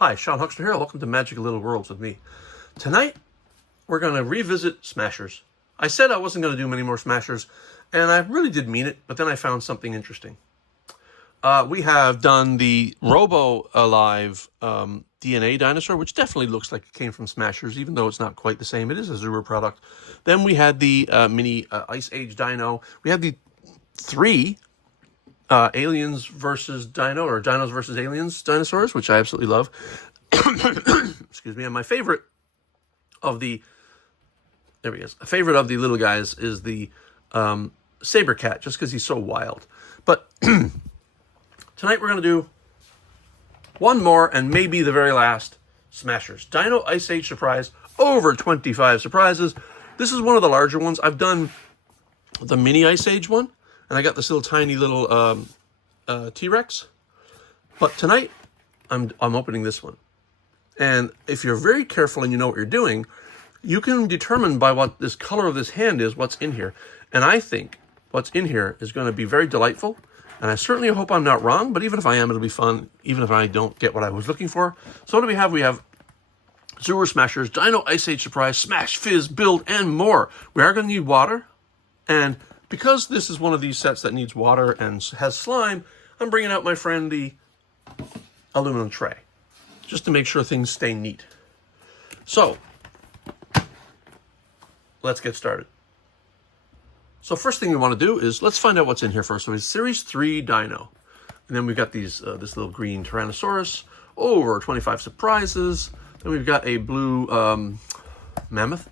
Hi, Sean Huxter here. Welcome to Magic Little Worlds with me. Tonight, we're going to revisit Smashers. I said I wasn't going to do many more Smashers, and I really did mean it, but then I found something interesting. We have done the Robo Alive DNA dinosaur, which definitely looks like it came from Smashers, even though it's not quite the same. It is a Zoomer product. Then we had the mini Ice Age dino. We had the three aliens versus dino, or dinos versus aliens dinosaurs, which I absolutely love. Excuse me. And my favorite of the, there he is, a favorite of the little guys is the saber cat, just because he's so wild. But tonight we're going to do one more, and maybe the very last, Smashers Dino Ice Age surprise. Over 25 surprises. This is one of the larger ones. I've done the mini Ice Age one, and I got this little tiny little T-Rex. But tonight, I'm opening this one. And if you're very careful and you know what you're doing, you can determine by what this color of this hand is what's in here. And I think what's in here is going to be very delightful. And I certainly hope I'm not wrong, but even if I am, it'll be fun, even if I don't get what I was looking for. So what do we have? We have Zoomer Smashers, Dino Ice Age Surprise, Smash, Fizz, Build, and more. We are going to need water. And because this is one of these sets that needs water and has slime, I'm bringing out my friend, the aluminum tray, just to make sure things stay neat. So, let's get started. So first thing we want to do is, let's find out what's in here first. So it's Series 3 Dino. And then we've got these this little green Tyrannosaurus, over 25 surprises. Then we've got a blue Mammoth.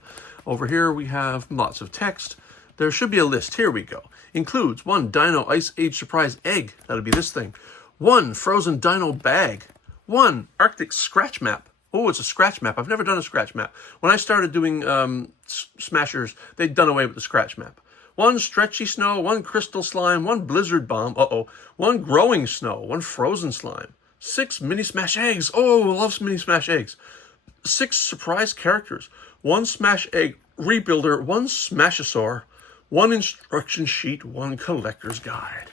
Over here we have lots of text. There should be a list. Here we go. Includes 1 Dino Ice Age Surprise Egg. That'll be this thing. 1 Frozen Dino Bag. 1 Arctic Scratch Map. Oh, it's a scratch map. I've never done a scratch map. When I started doing Smashers, they'd done away with the scratch map. 1 Stretchy Snow, 1 Crystal Slime, 1 Blizzard Bomb, 1 Growing Snow, 1 Frozen Slime, 6 Mini Smash Eggs. Oh, I love Mini Smash Eggs. 6 Surprise Characters, 1 Smash Egg Rebuilder, 1 Smashosaur, 1 Instruction Sheet, 1 Collector's Guide.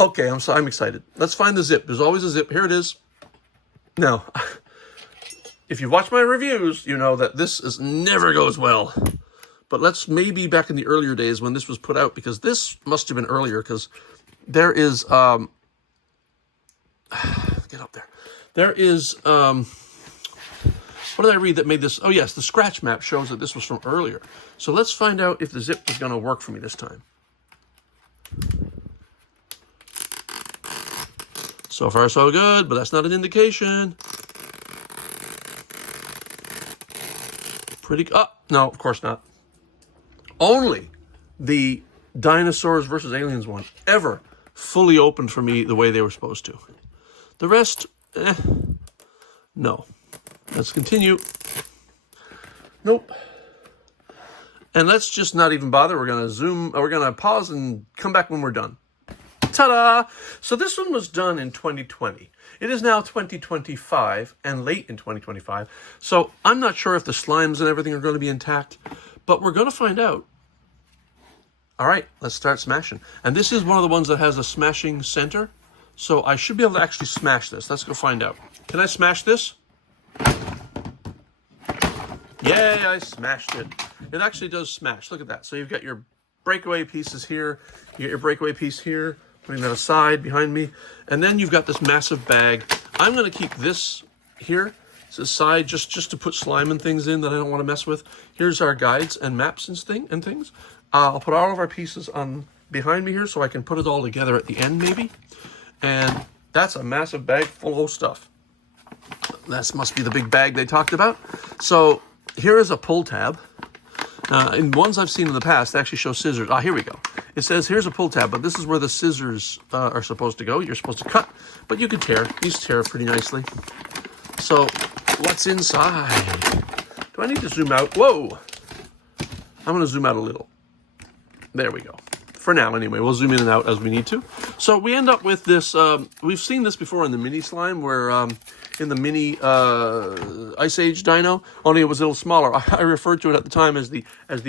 Okay, I'm excited. Let's find the zip. There's always a zip. Here it is. Now, if you watch my reviews, you know that this never goes well. But let's maybe back in the earlier days when this was put out, because this must have been earlier, because there is, get up there. There is, what did I read that made this? Oh yes, the scratch map shows that this was from earlier. So let's find out if the zip is going to work for me this time. So far so good, but that's not an indication. Pretty, no, of course not. Only the Dinosaurs versus Aliens one ever fully opened for me the way they were supposed to. The rest, no. Let's continue. Nope. And let's just not even bother. We're going to pause and come back when we're done. Ta-da! So this one was done in 2020. It is now 2025 and late in 2025. So I'm not sure if the slimes and everything are going to be intact, but we're going to find out. All right, let's start smashing. And this is one of the ones that has a smashing center. So I should be able to actually smash this. Let's go find out. Can I smash this? Yay, I smashed it. It actually does smash. Look at that. So you've got your breakaway pieces here. You get your breakaway piece here. Putting that aside behind me. And then you've got this massive bag. I'm going to keep this here. It's aside just to put slime and things in that I don't want to mess with. Here's our guides and maps and things. I'll put all of our pieces on behind me here so I can put it all together at the end maybe. And that's a massive bag full of stuff. That must be the big bag they talked about. So here is a pull tab. In ones I've seen in the past, they actually show scissors. Here we go. It says here's a pull tab, but this is where the scissors are supposed to go. You're supposed to cut, but you can tear. These tear pretty nicely. So what's inside? Do I need to zoom out? Whoa! I'm going to zoom out a little. There we go. For now, anyway. We'll zoom in and out as we need to. So we end up with this. We've seen this before in the mini slime, where in the mini Ice Age Dino, only it was a little smaller. I referred to it at the time as the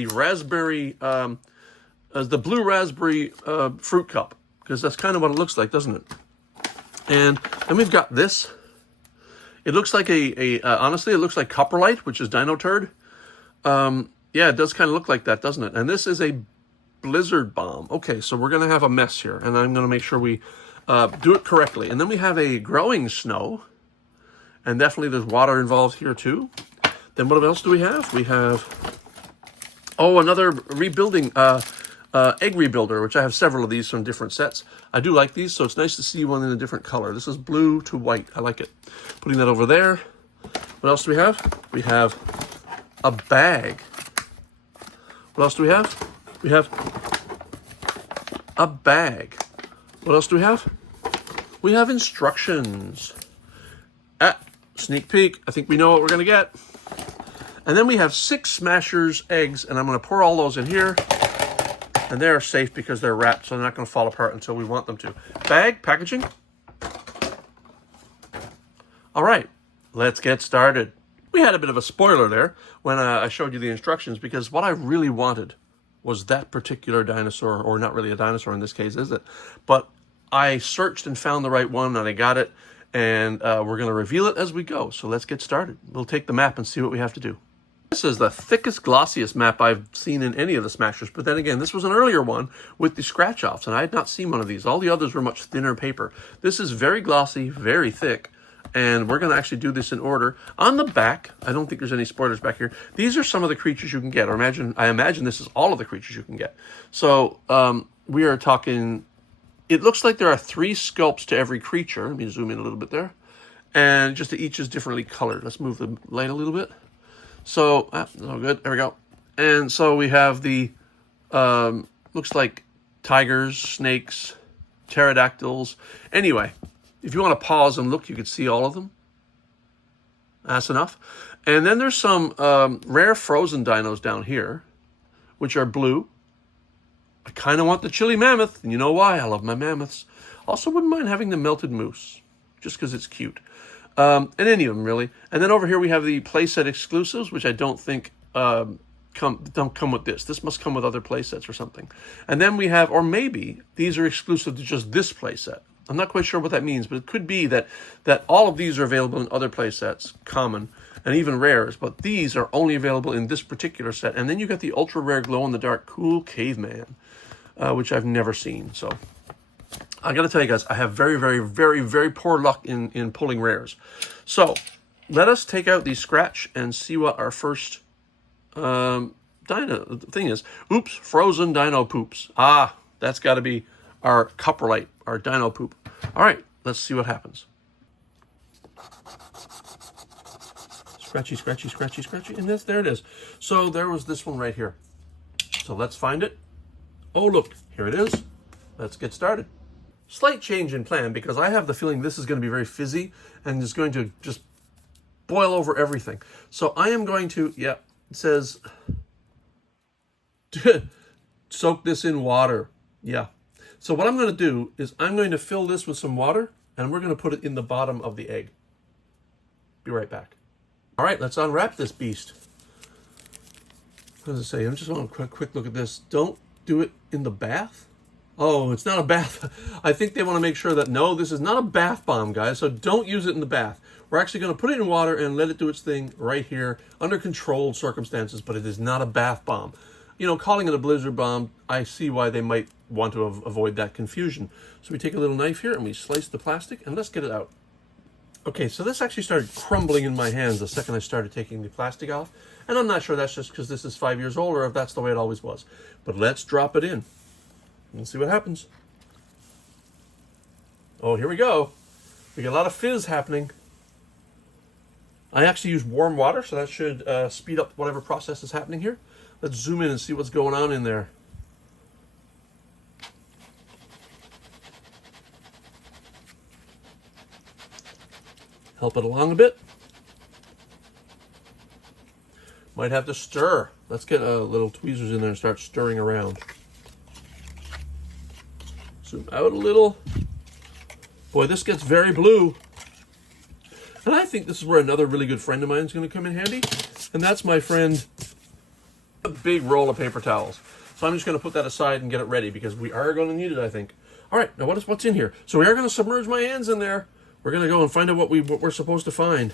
raspberry, as the blue raspberry fruit cup, because that's kind of what it looks like, doesn't it? And then we've got this. It looks like honestly, it looks like Coprolite, which is Dino Turd. Yeah, it does kind of look like that, doesn't it? And this is a Blizzard Bomb. Okay, so we're going to have a mess here, and I'm going to make sure we do it correctly. And then we have a Growing Snow, and definitely there's water involved here too. Then what else do we have? We have, oh, another rebuilding, egg rebuilder, which I have several of these from different sets. I do like these, so it's nice to see one in a different color. This is blue to white. I like it. Putting that over there. What else do we have? We have a bag. What else do we have? We have a bag. What else do we have? We have instructions. Sneak peek. I think we know what we're going to get. And then we have 6 Smashers eggs, and I'm going to pour all those in here. And they're safe because they're wrapped, so they're not going to fall apart until we want them to. Bag, packaging. All right, let's get started. We had a bit of a spoiler there when I showed you the instructions, because what I really wanted was that particular dinosaur, or not really a dinosaur in this case, is it? But I searched and found the right one, and I got it, and we're going to reveal it as we go. So let's get started. We'll take the map and see what we have to do. This is the thickest, glossiest map I've seen in any of the Smashers, but then again, this was an earlier one with the scratch-offs, and I had not seen one of these. All the others were much thinner paper. This is very glossy, very thick, and we're going to actually do this in order. On the back, I don't think there's any spoilers back here. These are some of the creatures you can get, or I imagine this is all of the creatures you can get. So we are talking, it looks like there are 3 sculpts to every creature. Let me zoom in a little bit there. And just each is differently colored. Let's move the light a little bit. So, oh good, there we go. And so we have the, looks like tigers, snakes, pterodactyls. Anyway, if you want to pause and look, you can see all of them. That's enough. And then there's some rare frozen dinos down here, which are blue. I kind of want the chili mammoth, and you know why? I love my mammoths. Also wouldn't mind having the melted moose, just because it's cute. And any of them, really. And then over here we have the playset exclusives, which I don't think don't come with this. This must come with other playsets or something. And then we have, or maybe these are exclusive to just this playset. I'm not quite sure what that means, but it could be that all of these are available in other playsets, common, and even rares, but these are only available in this particular set. And then you got the ultra rare glow-in-the-dark cool caveman, which I've never seen. So I got to tell you guys, I have very, very, very, very poor luck in pulling rares. So let us take out the scratch and see what our first dino thing is. Oops, frozen dino poops. Ah, that's got to be our coprolite, our dino poop. All right, let's see what happens. Scratchy, scratchy, scratchy, scratchy. And there it is. So there was this one right here. So let's find it. Oh, look, here it is. Let's get started. Slight change in plan, because I have the feeling this is going to be very fizzy and is going to just boil over everything. So I am going to, yeah, it says, soak this in water. Yeah. So what I'm going to do is I'm going to fill this with some water, and we're going to put it in the bottom of the egg. Be right back. All right, let's unwrap this beast. What does it say? I just want a quick look at this. Don't do it in the bath. Oh, it's not a bath. I think they want to make sure that, no, this is not a bath bomb, guys, so don't use it in the bath. We're actually going to put it in water and let it do its thing right here under controlled circumstances, but it is not a bath bomb. You know, calling it a blizzard bomb, I see why they might want to avoid that confusion. So we take a little knife here and we slice the plastic, and let's get it out. Okay, so this actually started crumbling in my hands the second I started taking the plastic off, and I'm not sure that's just because this is 5 years old or if that's the way it always was. But let's drop it in. Let's see what happens. Oh, here we go. We get a lot of fizz happening. I actually use warm water, so that should speed up whatever process is happening here. Let's zoom in and see what's going on in there. Help it along a bit. Might have to stir. Let's get little tweezers in there and start stirring around. Zoom out a little. Boy, this gets very blue. And I think this is where another really good friend of mine is going to come in handy. And that's my friend, a big roll of paper towels. So I'm just going to put that aside and get it ready because we are going to need it, I think. All right, now what's in here? So we are going to submerge my hands in there We're going to go and find out what we're supposed to find.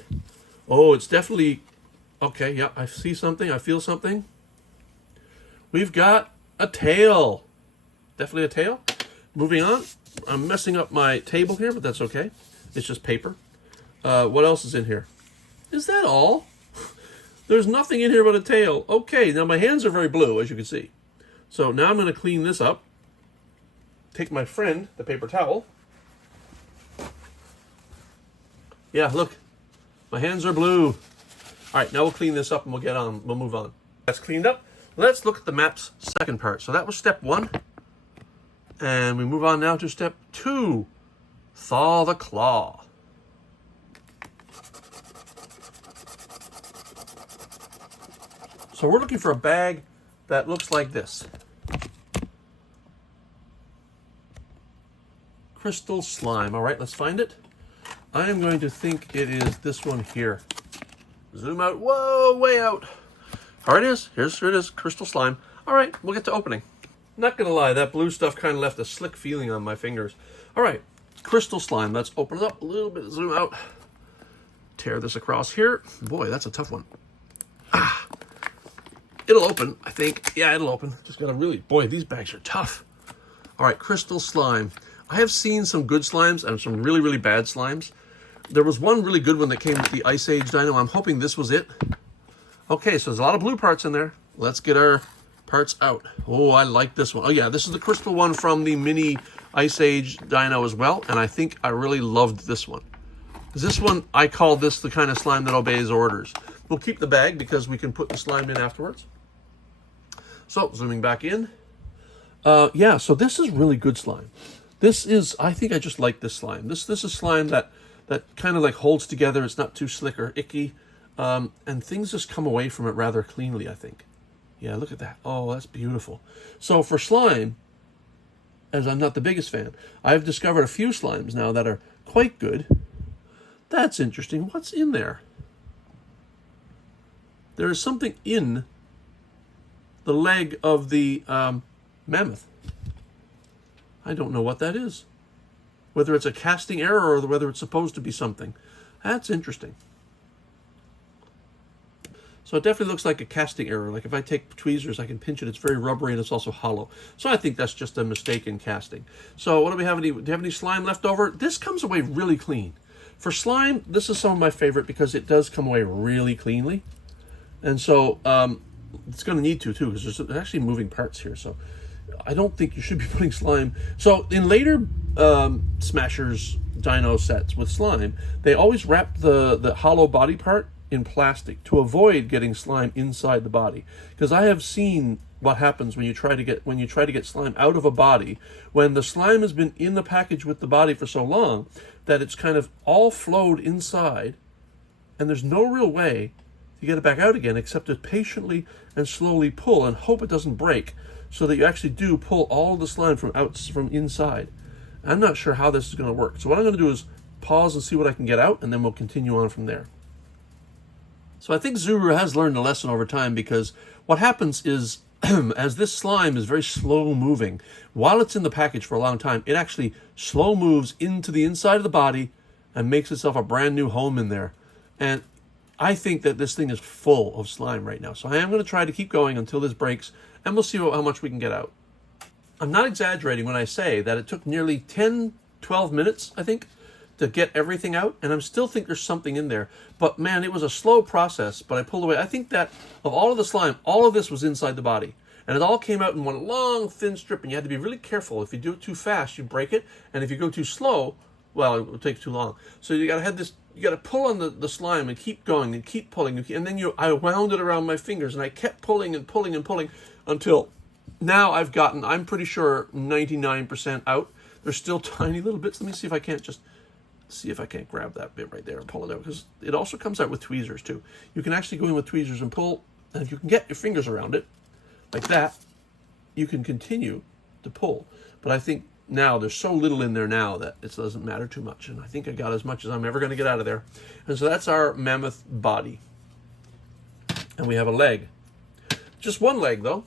Oh, it's definitely... Okay, yeah, I see something. I feel something. We've got a tail. Definitely a tail. Moving on. I'm messing up my table here, but that's okay. It's just paper. What else is in here? Is that all? There's nothing in here but a tail. Okay, now my hands are very blue, as you can see. So now I'm going to clean this up. Take my friend, the paper towel. Yeah, look. My hands are blue. All right, now we'll clean this up and we'll move on. That's cleaned up. Let's look at the map's second part. So that was step 1. And we move on now to step 2. Thaw the claw. So we're looking for a bag that looks like this. Crystal slime. All right, let's find it. I am going to think it is this one here. Zoom out. Whoa, way out. Here it is. Here it is. Crystal slime. All right, we'll get to opening. Not going to lie, that blue stuff kind of left a slick feeling on my fingers. All right, crystal slime. Let's open it up a little bit. Zoom out. Tear this across here. Boy, that's a tough one. Ah, it'll open, I think. Yeah, it'll open. Just got to really... Boy, these bags are tough. All right, crystal slime. I have seen some good slimes and some really, really bad slimes. There was one really good one that came with the Ice Age Dino. I'm hoping this was it. Okay, so there's a lot of blue parts in there. Let's get our parts out. Oh, I like this one. Oh, yeah, this is the crystal one from the mini Ice Age Dino as well, and I think I really loved this one. This one, I call this the kind of slime that obeys orders. We'll keep the bag because we can put the slime in afterwards. So, zooming back in. Yeah, so this is really good slime. This is, I think I just like this slime. This is slime that kind of like holds together. It's not too slick or icky. And things just come away from it rather cleanly, I think. Yeah, look at that. Oh, that's beautiful. So for slime, as I'm not the biggest fan, I've discovered a few slimes now that are quite good. That's interesting. What's in there? There is something in the leg of the mammoth. I don't know what that is. Whether it's a casting error or whether it's supposed to be something. That's interesting. So it definitely looks like a casting error. Like if I take tweezers, I can pinch it. It's very rubbery and it's also hollow. So I think that's just a mistake in casting. So what do we have? Do you have any slime left over? This comes away really clean. For slime, this is some of my favorite because it does come away really cleanly. And so it's going to need to too because there's actually moving parts here. So I don't think you should be putting slime. So in later Smashers Dino sets with slime, they always wrap the hollow body part in plastic to avoid getting slime inside the body. Because I have seen what happens when you try to get slime out of a body when the slime has been in the package with the body for so long that it's kind of all flowed inside, and there's no real way to get it back out again except to patiently and slowly pull and hope it doesn't break, so that you actually do pull all the slime from inside. I'm not sure how this is going to work. So what I'm going to do is pause and see what I can get out, and then we'll continue on from there. So I think Zuru has learned a lesson over time, because what happens is, as this slime is very slow moving, while it's in the package for a long time, it actually slow moves into the inside of the body and makes itself a brand new home in there. And I think that this thing is full of slime right now. So I am going to try to keep going until this breaks, and we'll see how much we can get out. I'm not exaggerating when I say that it took nearly 10, 12 minutes, I think, to get everything out, and I still think there's something in there. But man, it was a slow process, but I pulled away. I think that of all of the slime, all of this was inside the body. And it all came out in one long, thin strip, and you had to be really careful. If you do it too fast, you break it, and if you go too slow, well, it will take too long. So you got to have this, you got to pull on the slime and keep going and keep pulling. And then I wound it around my fingers, and I kept pulling and pulling and pulling until now I've gotten, I'm pretty sure, 99% out. There's still tiny little bits. Let me see if I can't just... see if I can't grab that bit right there and pull it out, because it also comes out with tweezers too. You can actually go in with tweezers and pull, and if you can get your fingers around it like that, you can continue to pull. But I think now there's so little in there now that it doesn't matter too much, and I think I got as much as I'm ever going to get out of there. And so that's our mammoth body, and we have a leg, just one leg though.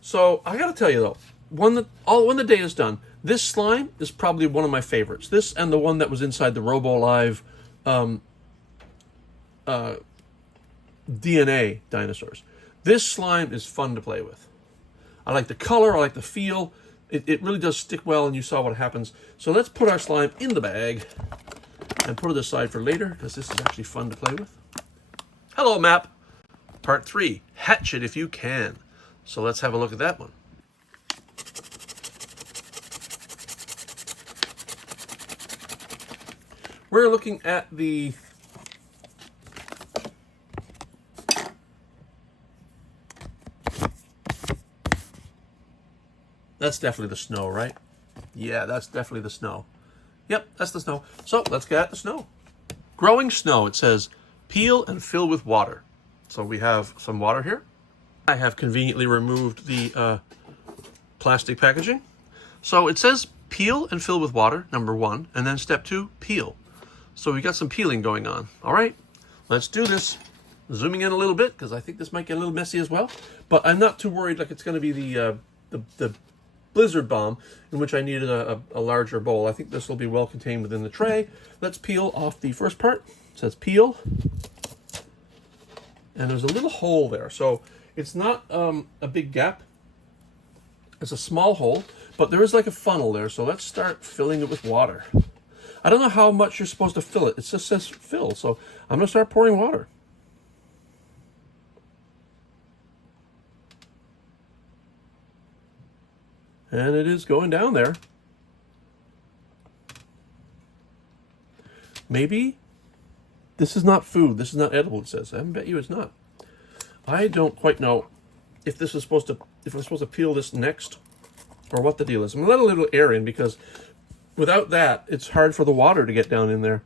So I got to tell you though, when the day is done, This slime is probably one of my favorites. This and the one that was inside the RoboLive DNA dinosaurs. This slime is fun to play with. I like the color, I like the feel. It really does stick well, and you saw what happens. So let's put our slime in the bag and put it aside for later, because this is actually fun to play with. Hello, map. Part 3, hatch it if you can. So let's have a look at that one. We're looking at the That's definitely the snow, right? Yeah, that's definitely the snow. Yep, that's the snow. So let's get at the snow. Growing snow, it says, peel and fill with water. So we have some water here. I have conveniently removed the plastic packaging. So it says peel and fill with water, number 1, and then step 2, peel. So we got some peeling going on. All right, let's do this. Zooming in a little bit, because I think this might get a little messy as well. But I'm not too worried like it's going to be the Blizzard Bomb, in which I needed a larger bowl. I think this will be well contained within the tray. Let's peel off the first part. It says peel. And there's a little hole there. So it's not a big gap. It's a small hole, but there is like a funnel there. So let's start filling it with water. I don't know how much you're supposed to fill it. It just says fill. So I'm going to start pouring water. And it is going down there. Maybe this is not food. This is not edible, it says. I bet you it's not. I don't quite know if this is supposed to, if I'm supposed to peel this next or what the deal is. I'm gonna let a little air in, because without that, it's hard for the water to get down in there.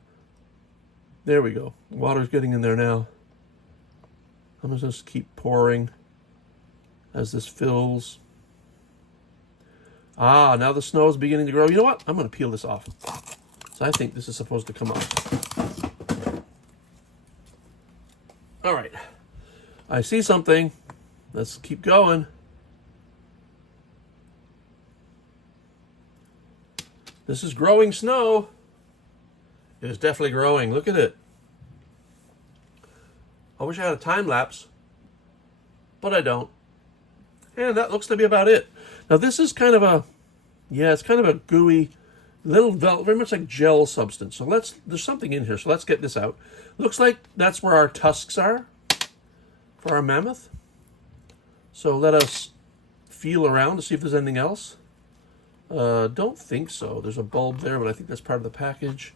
There we go. Water's getting in there now. I'm gonna just keep pouring as this fills. Ah, now the snow is beginning to grow. You know what? I'm going to peel this off. So I think this is supposed to come off. All right. I see something. Let's keep going. This is growing snow. It is definitely growing. Look at it. I wish I had a time lapse, but I don't. And that looks to be about it. Now this is kind of a, yeah, it's kind of a gooey, little, very much like gel substance. So there's something in here. So let's get this out. Looks like that's where our tusks are for our mammoth. So let us feel around to see if there's anything else. Don't think so. There's a bulb there, but I think that's part of the package.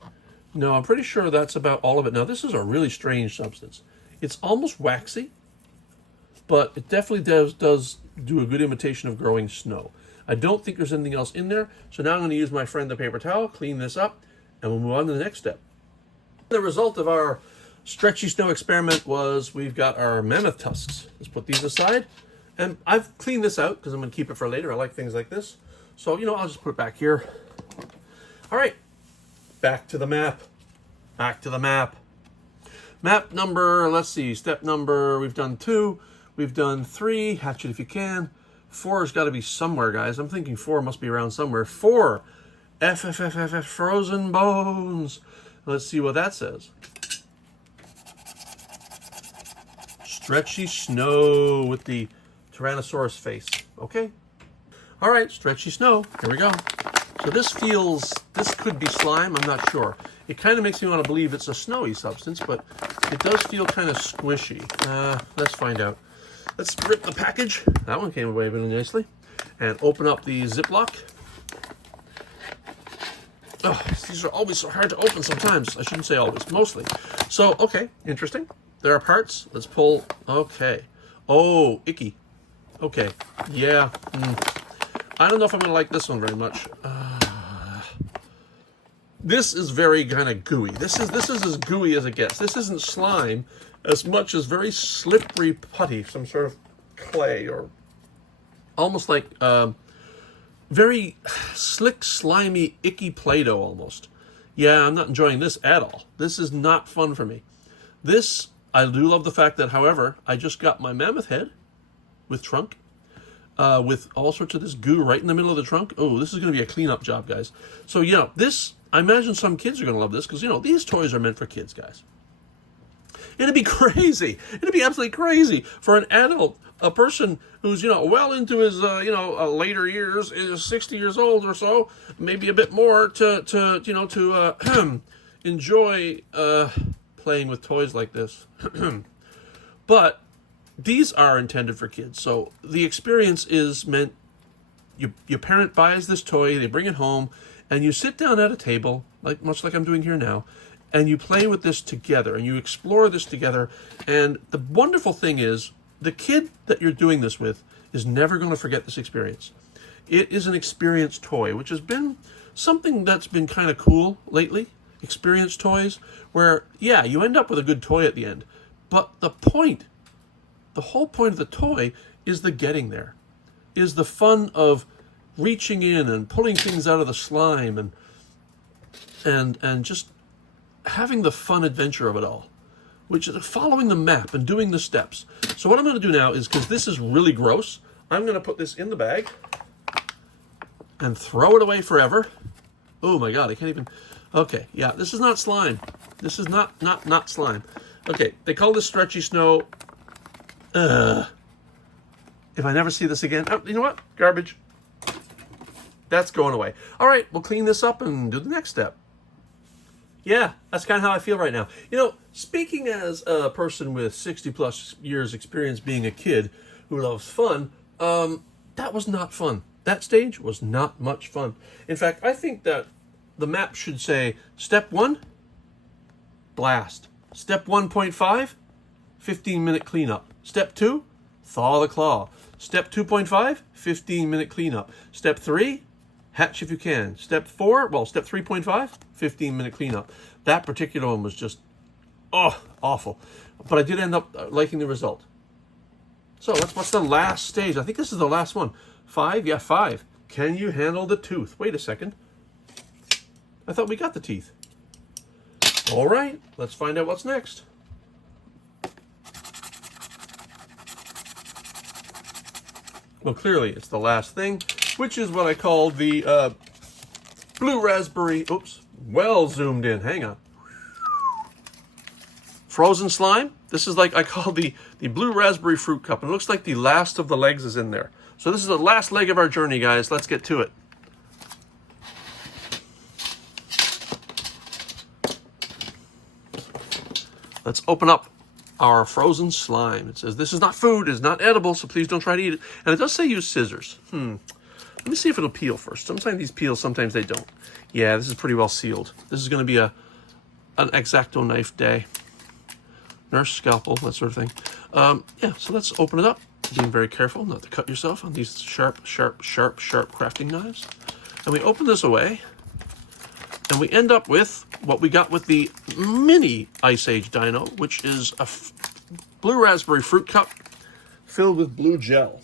No, I'm pretty sure that's about all of it. Now this is a really strange substance. It's almost waxy, but it definitely does do a good imitation of growing snow. I don't think there's anything else in there. So now I'm going to use my friend the paper towel, clean this up, and we'll move on to the next step. The result of our stretchy snow experiment was we've got our mammoth tusks. Let's put these aside. And I've cleaned this out because I'm going to keep it for later. I like things like this. So, you know, I'll just put it back here. All right, back to the map. Back to the map. Map number, let's see, step number, we've done 2. We've done 3, hatch it if you can. 4 has got to be somewhere, guys. I'm thinking 4 must be around somewhere. 4, F, frozen bones. Let's see what that says. Stretchy snow with the Tyrannosaurus face. Okay. All right, stretchy snow. Here we go. So this could be slime. I'm not sure. It kind of makes me want to believe it's a snowy substance, but it does feel kind of squishy. Let's find out. Let's rip the package. That one came away really nicely. And open up the Ziploc. Oh, these are always so hard to open sometimes. I shouldn't say always, mostly. So, okay, interesting. There are parts. Let's pull. Okay. Oh, icky. Okay. Yeah. I don't know if I'm going to like this one very much. This is very kind of gooey. This is as gooey as it gets. This isn't slime as much as very slippery putty, some sort of clay, or almost like very slick, slimy, icky Play-Doh almost. Yeah, I'm not enjoying this at all. This is not fun for me. I do love the fact that, however, I just got my mammoth head with trunk. with all sorts of this goo right in the middle of the trunk. Oh, this is going to be a cleanup job, guys. So, you know, this, I imagine some kids are going to love this because, you know, these toys are meant for kids, guys. It'd be crazy. It'd be absolutely crazy for an adult, a person who's, you know, well into his, later years, is 60 years old or so, maybe a bit more, to enjoy playing with toys like this. But these are intended for kids. So the experience is meant, your parent buys this toy, they bring it home, and you sit down at a table, much like I'm doing here now, and you play with this together, and you explore this together. And the wonderful thing is, the kid that you're doing this with is never going to forget this experience. It is an experience toy, which has been something that's been kind of cool lately. Experience toys, where, yeah, you end up with a good toy at the end. But the whole point of the toy is the getting there, is the fun of reaching in and pulling things out of the slime and just having the fun adventure of it all, which is following the map and doing the steps. So what I'm going to do now is, because this is really gross, I'm going to put this in the bag and throw it away forever. Oh my God, I can't even. Okay, yeah, this is not slime. This is not slime. Okay, they call this stretchy snow. If I never see this again, oh, you know what? Garbage. That's going away. All right, we'll clean this up and do the next step. Yeah, that's kind of how I feel right now. You know, speaking as a person with 60 plus years experience being a kid who loves fun, that was not fun. That stage was not much fun. In fact, I think that the map should say, step 1, blast. Step 1.5, 15-minute cleanup. Step 2, thaw the claw. Step 2.5, 15-minute cleanup. Step 3, hatch if you can. Step 3.5, 15-minute cleanup. That particular one was just, awful. But I did end up liking the result. So what's the last stage? I think this is the last one. 5? Yeah, 5. Can you handle the tooth? Wait a second. I thought we got the teeth. All right, let's find out what's next. Well, clearly it's the last thing, which is what I call the blue raspberry. Oops, well zoomed in. Hang on. Frozen slime. This is like I call the blue raspberry fruit cup. And it looks like the last of the legs is in there. So this is the last leg of our journey, guys. Let's get to it. Let's open up our frozen slime. It says, this is not food, it's not edible, so please don't try to eat it. And it does say use scissors. Let me see if it'll peel first. Sometimes these peel, sometimes they don't. Yeah, this is pretty well sealed. This is going to be an X-Acto knife day. Nurse scalpel, that sort of thing. Yeah, so let's open it up. Being very careful not to cut yourself on these sharp crafting knives. And we open this away. And we end up with what we got with the mini Ice Age Dino, which is a blue raspberry fruit cup filled with blue gel.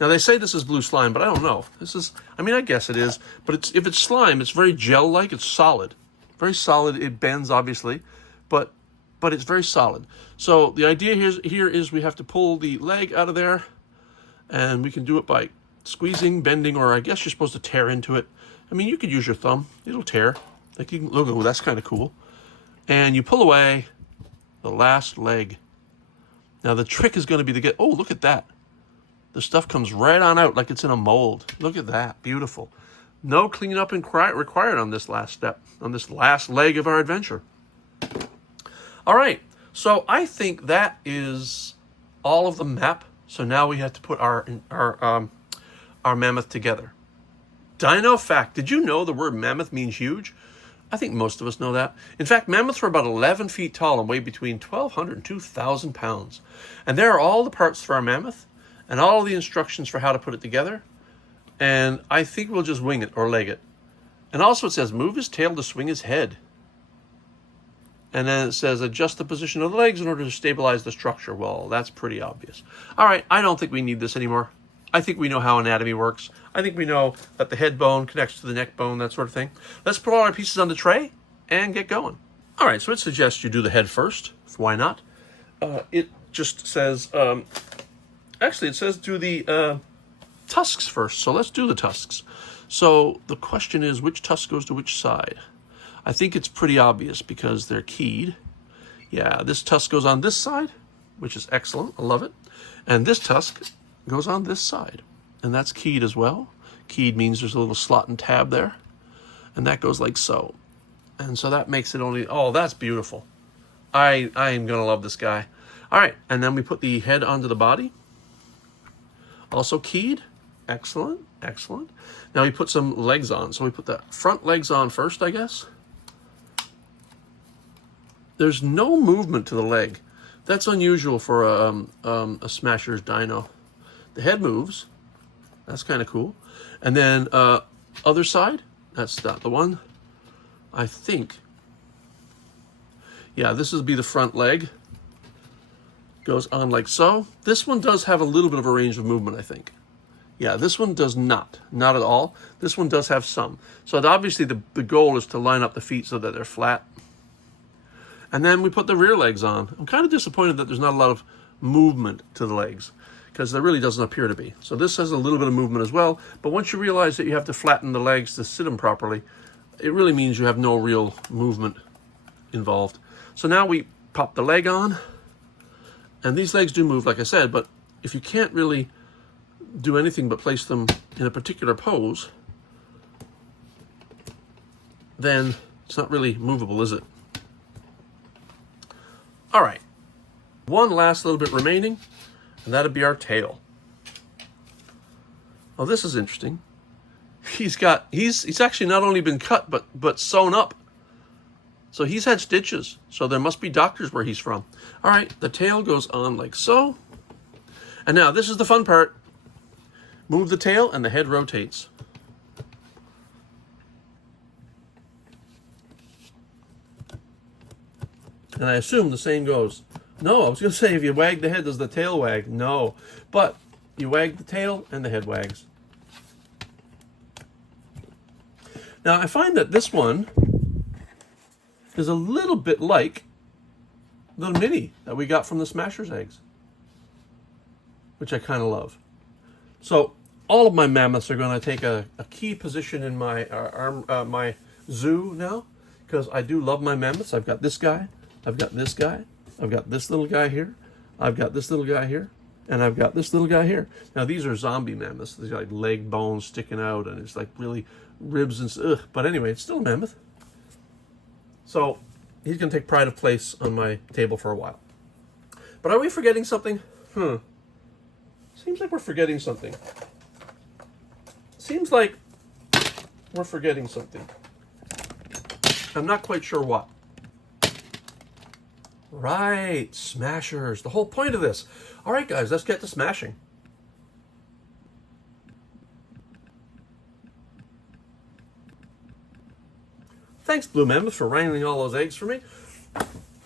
Now, they say this is blue slime, but I don't know. This is, I mean, I guess it is. But if it's slime, it's very gel-like. It's solid. Very solid. It bends, obviously. But it's very solid. So the idea here is we have to pull the leg out of there. And we can do it by squeezing, bending, or I guess you're supposed to tear into it. I mean, you could use your thumb. It'll tear. Like you can look. Oh, that's kind of cool. And you pull away the last leg. Now the trick is going to be to get. Oh, look at that. The stuff comes right on out like it's in a mold. Look at that. Beautiful. No cleanup required on this last step, on this last leg of our adventure. All right. So I think that is all of the map. So now we have to put our mammoth together. Dino fact, did you know the word mammoth means huge? I think most of us know that. In fact, mammoths were about 11 feet tall and weigh between 1,200 and 2,000 pounds. And there are all the parts for our mammoth and all the instructions for how to put it together. And I think we'll just wing it or leg it. And also it says, move his tail to swing his head. And then it says, adjust the position of the legs in order to stabilize the structure. Well, that's pretty obvious. All right, I don't think we need this anymore. I think we know how anatomy works. I think we know that the head bone connects to the neck bone, that sort of thing. Let's put all our pieces on the tray and get going. All right, so it suggests you do the head first. Why not? It just says, actually it says do the tusks first. So let's do the tusks. So the question is, which tusk goes to which side? I think it's pretty obvious because they're keyed. Yeah, this tusk goes on this side, which is excellent. I love it. And this tusk goes on this side. And that's keyed as well. Keyed means there's a little slot and tab there. And that goes like so. And so that makes it only... Oh, that's beautiful. I am going to love this guy. All right, and then we put the head onto the body. Also keyed. Excellent, excellent. Now we put some legs on. So we put the front legs on first, I guess. There's no movement to the leg. That's unusual for a Smashers Dino. The head moves. That's kind of cool. And then other side. That's not the one. I think. Yeah, this would be the front leg. Goes on like so. This one does have a little bit of a range of movement, I think. Yeah, this one does not. Not at all. This one does have some. So obviously the goal is to line up the feet so that they're flat. And then we put the rear legs on. I'm kind of disappointed that there's not a lot of movement to the legs, because there really doesn't appear to be. So this has a little bit of movement as well. But once you realize that you have to flatten the legs to sit them properly, it really means you have no real movement involved. So now we pop the leg on. And these legs do move, like I said, but if you can't really do anything but place them in a particular pose, then it's not really movable, is it? All right, one last little bit remaining, and that'd be our tail. Oh, this is interesting. He's actually not only been cut, but sewn up. So he's had stitches, so there must be doctors where he's from. All right, the tail goes on like so. And now this is the fun part. Move the tail and the head rotates. And I assume the same goes. No, I was going to say if you wag the head, does the tail wag? No. But you wag the tail and the head wags. Now I find that this one is a little bit like the mini that we got from the Smashers eggs, which I kind of love. So all of my mammoths are going to take a key position in my my zoo now, because I do love my mammoths. I've got this guy, I've got this guy, I've got this little guy here, I've got this little guy here, and I've got this little guy here. Now these are zombie mammoths. These are like leg bones sticking out, and it's like really ribs and ugh. But anyway, it's still a mammoth. So he's going to take pride of place on my table for a while. But are we forgetting something? Seems like we're forgetting something. Seems like we're forgetting something. I'm not quite sure what. Right, Smashers. The whole point of this. All right, guys, let's get to smashing. Thanks, Blue Mammoth, for wrangling all those eggs for me.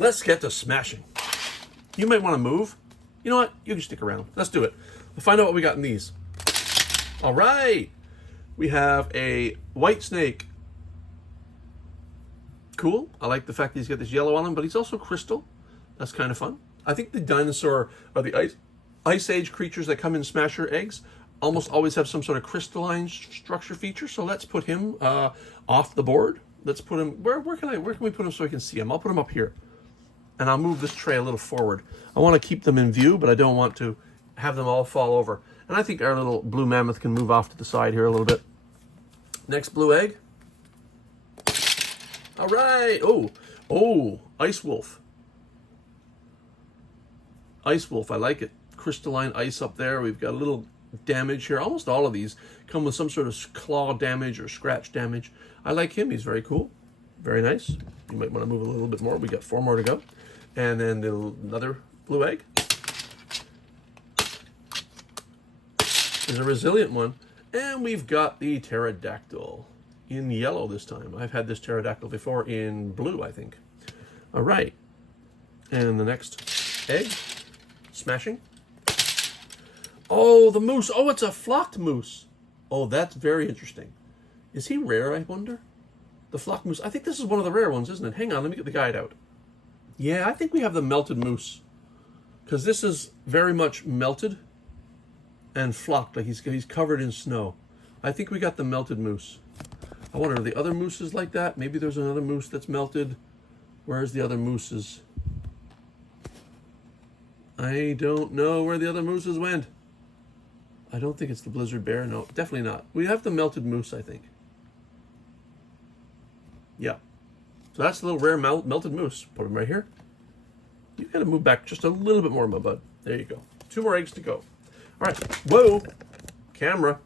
Let's get to smashing. You might want to move. You know what? You can stick around. Let's do it. We'll find out what we got in these. All right. We have a white snake. Cool. I like the fact that he's got this yellow on him, but he's also crystal. That's kind of fun. I think the dinosaur or the Ice Age creatures that come in Smasher eggs almost always have some sort of crystalline structure feature. So let's put him off the board. Let's put him, where can we put him so I can see him? I'll put him up here. And I'll move this tray a little forward. I want to keep them in view, but I don't want to have them all fall over. And I think our little blue mammoth can move off to the side here a little bit. Next blue egg. All right. Oh, Ice Wolf. Ice Wolf, I like it. Crystalline ice up there. We've got a little damage here. Almost all of these come with some sort of claw damage or scratch damage. I like him. He's very cool. Very nice. You might want to move a little bit more. We got 4 more to go. And then another blue egg. There's a resilient one. And we've got the pterodactyl in yellow this time. I've had this pterodactyl before in blue, I think. All right. And the next egg. Smashing. Oh, the moose. Oh, it's a flocked moose. Oh, that's very interesting. Is he rare, I wonder? The flocked moose. I think this is one of the rare ones, isn't it? Hang on, let me get the guide out. Yeah, I think we have the melted moose. Because this is very much melted. and flocked, like he's covered in snow. I think we got the melted moose. I wonder, are the other mooses like that? Maybe there's another moose that's melted. Where's the other mooses? I don't know where the other mooses went. I don't think it's the blizzard bear. No, definitely not. We have the melted moose, I think. Yeah. So that's the little rare melted moose. Put him right here. You got to move back just a little bit more, my bud. There you go. 2 more eggs to go. All right. Whoa. Camera.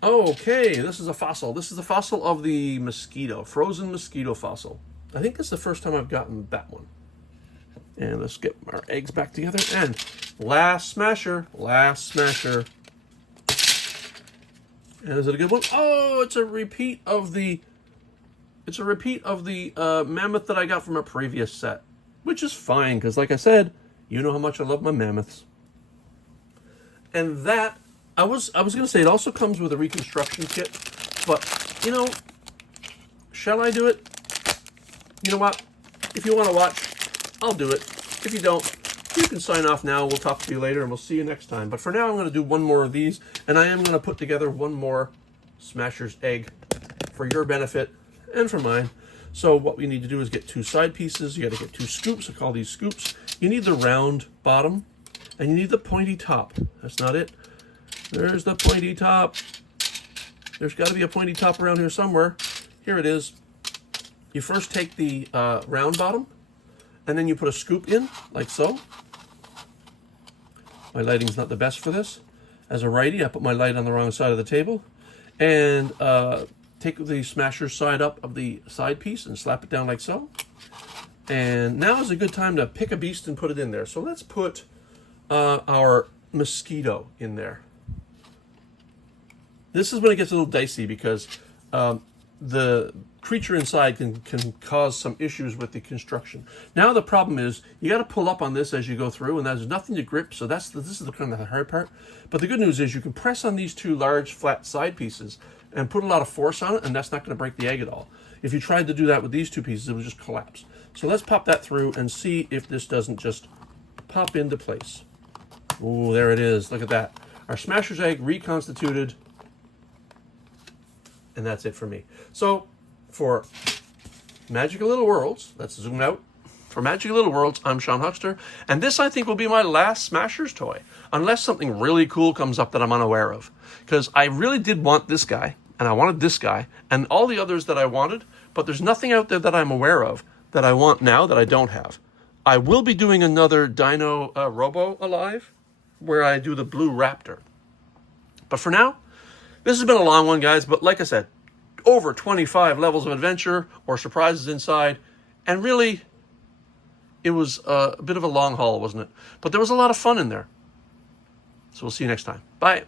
Okay, this is a fossil. This is the fossil of the mosquito, frozen mosquito fossil. I think this is the first time I've gotten that one. And let's get our eggs back together. And last smasher, last smasher. And is it a good one? Oh, it's a repeat of the mammoth that I got from a previous set, which is fine because, like I said, you know how much I love my mammoths. And that I was going to say it also comes with a reconstruction kit, but you know, shall I do it? You know what? If you want to watch, I'll do it. If you don't, you can sign off now. We'll talk to you later, and we'll see you next time. But for now, I'm going to do one more of these, and I am going to put together one more Smasher's egg for your benefit and for mine. So what we need to do is get 2 side pieces. You got to get 2 scoops. I call these scoops. You need the round bottom, and you need the pointy top. That's not it. There's the pointy top. There's got to be a pointy top around here somewhere. Here it is. You first take the round bottom, and then you put a scoop in, like so. My lighting's not the best for this. As a righty, I put my light on the wrong side of the table. And take the Smasher side up of the side piece and slap it down like so. And now is a good time to pick a beast and put it in there. So let's put our mosquito in there. This is when it gets a little dicey because the creature inside can cause some issues with the construction. Now the problem is you got to pull up on this as you go through, and there's nothing to grip. So this is the kind of the hard part. But the good news is you can press on these 2 large flat side pieces and put a lot of force on it, and that's not going to break the egg at all. If you tried to do that with these 2 pieces, it would just collapse. So let's pop that through and see if this doesn't just pop into place. Oh, there it is. Look at that. Our Smasher's egg reconstituted. And that's it for me. So for Magical Little Worlds, let's zoom out. For Magical Little Worlds, I'm Sean Huckster, and this I think will be my last Smasher's toy, unless something really cool comes up that I'm unaware of. Because I really did want this guy, and I wanted this guy, and all the others that I wanted, but there's nothing out there that I'm aware of that I want now that I don't have. I will be doing another Dino Robo Alive, where I do the Blue Raptor. But for now, this has been a long one, guys, but like I said, over 25 levels of adventure or surprises inside, and really, it was a bit of a long haul, wasn't it? But there was a lot of fun in there. So we'll see you next time. Bye.